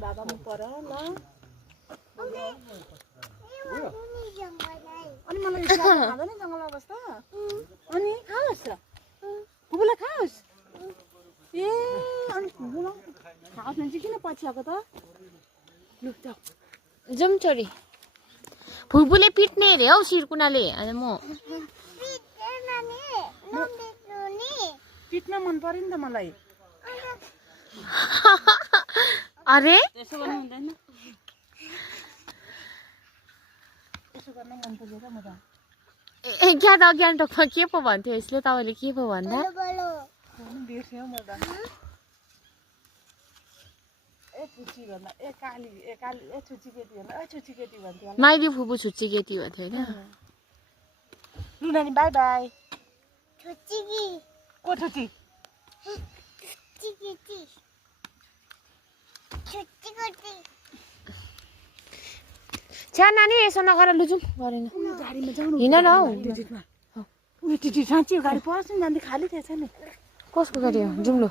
बाबामा पर ल अनि मलाई खाँदैन जङ्गल अवस्था अनि खाओस् फुपूलाई खाओस् ए अनि फुपूलाई खाओस् भने चाहिँ किन पछि आएको त लु जाऊ जाउँ छोरी फुपूले पिट्ने अरे हौ सिर्कुनाले अनि म पिट्न मन पर्यो नि त मलाई अरे यसो गर्नु हुँदैन यसो गर्न मन पर्यो त म त क्या त गान्तोकमा के पो भन्थ्यो यसले तपाईँले के पो भन्दा बिर्सेँ हौ म त ए छुच्ची भन्दा ए काली ए छुच्ची केटी भन्दा ए छुच्ची केटी भन्थ्यो माइली फुपू छुच्ची केटी भन्थ्यो होइन लु नानी बाई बाई छुच्ची को छुच्ची केटी छुच्ची केटी छ्या नानी यसो नगर लुजुम गरेन गाडीमा जाउँ हिँड न हौ उयो टिटी साँच्ची गाडी पर्छ नि जाँदै खाली थिएछ नि कसको गाडी हो जाउँ लु